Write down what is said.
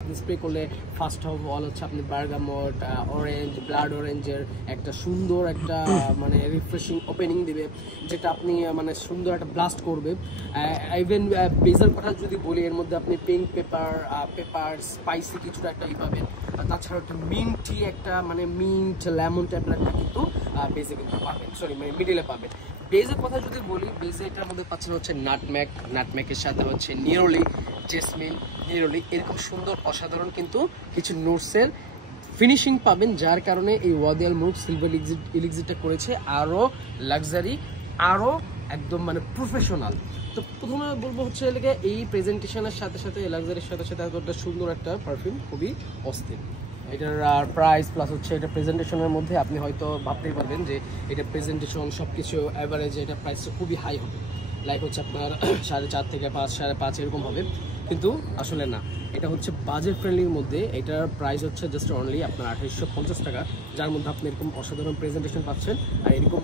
Spray করলে first of all হচ্ছে আপনি বার্গামট, অরেঞ্জ, ব্লাড অরেঞ্জের একটা সুন্দর একটা মানে রিফ্রেশিং ওপেনিং দিবে, যেটা আপনি মানে সুন্দর একটা ব্লাস্ট করবে। ইভেন বেজের কথা যদি বলি, এর মধ্যে আপনি পিঙ্ক পেপার স্পাইসি কিছুটা একটা পাবেন। তাছাড়া একটা মিন্টি একটা মানে মিন্ট লেমন টাইপের একটা কিন্তু বেজে কিন্তু পাবেন, সরি মানে মিডিলে পাবেন। বেজের কথা যদি বলি, বেজে এটার মধ্যে পাচ্ছেন হচ্ছে নাটম্যাকের সাথে হচ্ছে নিরোলি, জেসমিন, নিরোলি, এরকম সুন্দর অসাধারণ কিন্তু কিছু নোটসের ফিনিশিং পাবেন, যার কারণে এই ওয়াদিয়াল মুড সিলভার ইলিক্সিরটা করেছে আরও লাক্সারি, আরও একদম মানে প্রফেশনাল। তো প্রথমে বলবো হচ্ছে এলাকা এই প্রেজেন্টেশনের সাথে সাথে লাক্সারির সাথে সাথে এতটা সুন্দর একটা পারফিউম খুবই অস্থির। এটার প্রাইস প্লাস হচ্ছে এটা প্রেজেন্টেশনের মধ্যে আপনি হয়তো ভাবতেই পারবেন যে এটা প্রেজেন্টেশন সব কিছু অ্যাভারেজে এটা প্রাইসটা খুবই হাই হবে, লাইক হচ্ছে আপনার 4.5 থেকে 5, 5.5 এরকম হবে, কিন্তু আসলে না। এটা হচ্ছে বাজেট ফ্রেন্ডলির মধ্যে, এটার প্রাইস হচ্ছে জাস্ট অনলি আপনার 2850 টাকা, যার মধ্যে আপনি এরকম অসাধারণ প্রেজেন্টেশন পাচ্ছেন আর এরকম